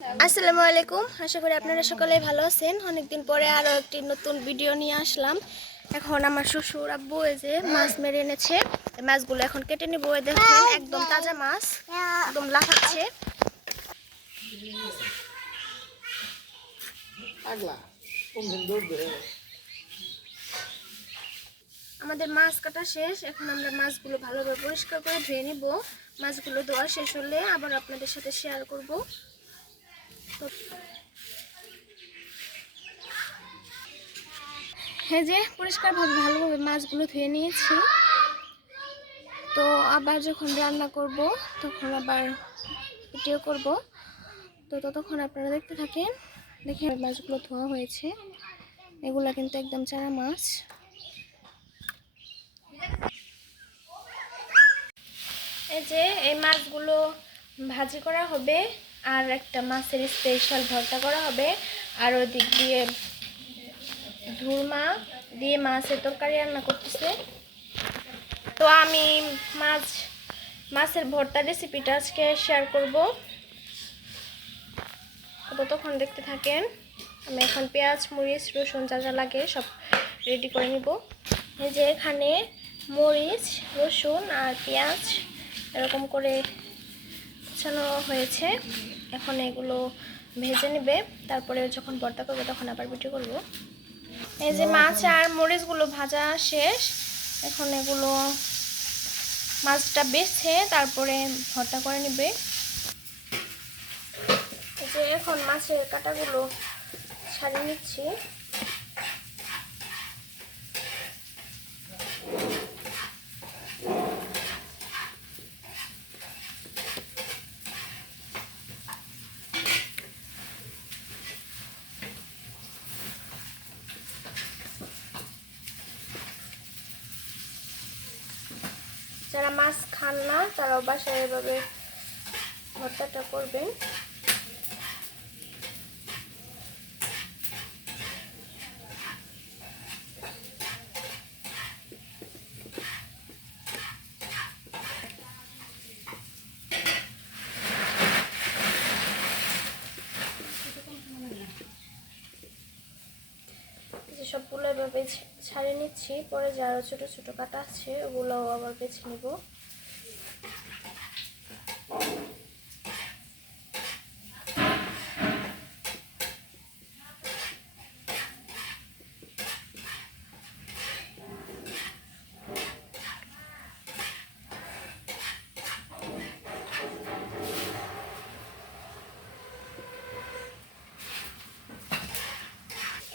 আসসালামু আলাইকুম। আশা করি আপনারা সকলেই ভালো আছেন। অনেকদিন পরে আরও একটি নতুন ভিডিও নিয়ে আসলাম। এখন আমার শ্বশুর আব্বু এই যে মাছ মেরে এনেছে, মাছগুলো এখন কেটে নেব। দেখেন একদম তাজা মাছ, একদম লাফাচ্ছে। আমাদের মাছ কাটা শেষ। এখন আমরা মাছগুলো ভালোভাবে পরিষ্কার করে ধুয়ে নিব। মাছগুলো ধোয়া শেষ হলে আবার আপনাদের সাথে শেয়ার করব। এই যে পরিষ্কারভাবে ভালোভাবে মাছগুলো ধুয়ে নিয়েছি। তো আবার যখন রান্না করব তখন আবার ভিডিও করব। তো ততক্ষণ আপনারা দেখতে থাকেন। দেখেন মাছগুলো ধোয়া হয়েছে, এগুলা কিন্তু একদম চারা মাছ। এই যে এই মাছগুলো ভাজি করা হবে, আর একটা মাছের স্পেশাল ভর্তা করা হবে, আর ওদিক দিয়ে ধুরমা দিয়ে মাছের তরকারি রান্না করতেছে। তো আমি মাছের ভর্তা রেসিপিটা আজকে শেয়ার করব। ততক্ষণ দেখতে থাকেন। আমি এখন পেঁয়াজ, মরিচ, রসুন যা যা লাগে সব রেডি করে নিব। এই যে এখানে মরিচ, রসুন আর পেঁয়াজ এরকম করে কুচানো হয়েছে। এখন এগুলো ভেজে নেবে, তারপরে যখন ভর্তা করবো তখন আবার ভিডিও করব। এই যে মাছ আর মরিচগুলো ভাজা শেষ। এখন এগুলো মাছটা বেছে তারপরে ভর্তা করে নেবে। এই যে এখন মাছের কাঁটাগুলো ছাড়িয়ে নিচ্ছি। যারা মাছ খান না তারাও বাসায় এভাবে ভর্তাটা করবেন। সবগুলো এভাবে ছাড়িয়ে নিচ্ছি। পরে যে আরো ছোট ছোট কাটা আছে ওগুলোও আবার বেছে নিব।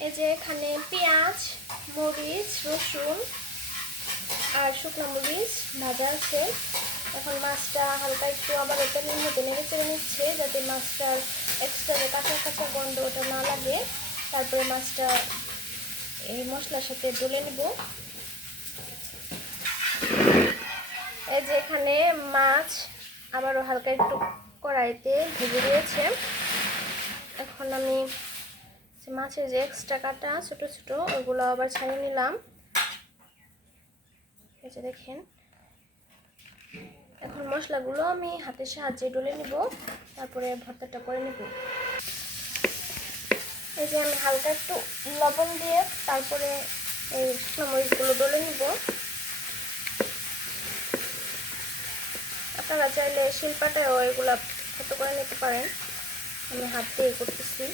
এই যে এখানে পেঁয়াজ, মরিচ, রসুন আর শুকনো মরিচ ভাজা আছে। এখন মাছটা হালকা একটু আবার তেলের মধ্যে নেড়ে চেড়ে নিচ্ছে, যাতে মাছটার এক্সট্রা যে কাঁচা কাঁচা গন্ধ ওটা না লাগে। তারপরে মাছটা এই মশলার সাথে ডলে নেব। এই যে এখানে মাছ আবারও হালকা একটু কড়াইতে ভেজে দিয়েছে। এখন আমি মাছের যে এক্সট্রা কাটা ছোট ছোট ওগুলো আবার ছাড়িয়ে নিলাম। এই যে দেখেন, এখন মশলাগুলো আমি হাতের সাহায্যে ডলে নিব, তারপরে ভর্তাটা করে নেব। এই যে আমি হালকা একটু লবণ দিয়ে তারপরে এই শুকনো মরিচগুলো ডলে নিব। আপনারা চাইলে শিলপাটায়ও এগুলা ভর্তা করে নিতে পারেন, আমি হাত দিয়ে করতেছি।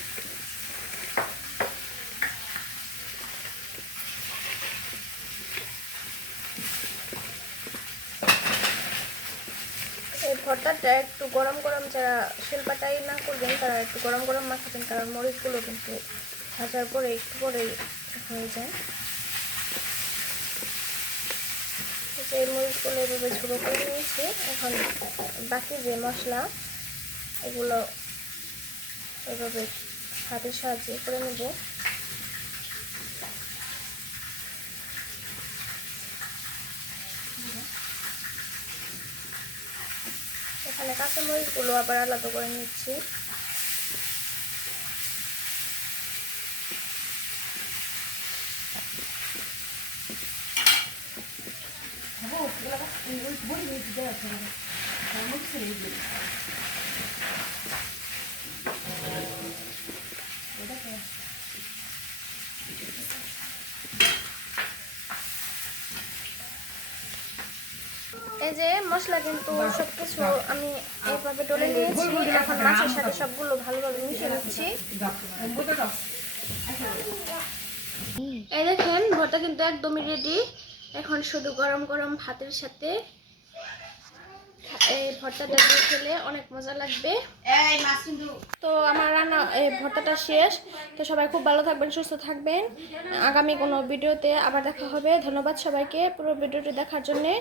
এই ভর্তাটা একটু গরম গরম, যারা শিলপাটাই না করবেন তারা একটু গরম গরম মাখাবেন, কারণ মরিচগুলো কিন্তু ভাজার পরে একটু পরেই হয়ে যায়। এই মরিচগুলো এভাবে ঝুড়ো করে নিয়েছি। এখন বাকি যে মশলা এগুলো এভাবে হাতের সাহায্যে করে নেব। এখানে কাঁচামরিচগুলো আবার আলাদা করে নিচ্ছি। এই যে মশলা কিন্তু সবকিছু আমি এইভাবে ডলে নিয়েছি, এখন মাছের সাথে সবগুলো ভালোভাবে মিশিয়ে নিচ্ছি। এই দেখেন ভর্তা কিন্তু একদমই রেডি। এখন শুধু গরম গরম ভাতের সাথে এই ভর্তাটা দিয়ে খেলে অনেক মজা লাগবে। তো আমার রান্না এই ভর্তাটা শেষ। তো সবাই খুব ভালো থাকবেন, সুস্থ থাকবেন। আগামী কোনো ভিডিওতে আবার দেখা হবে। ধন্যবাদ সবাইকে পুরো ভিডিওটি দেখার জন্যে।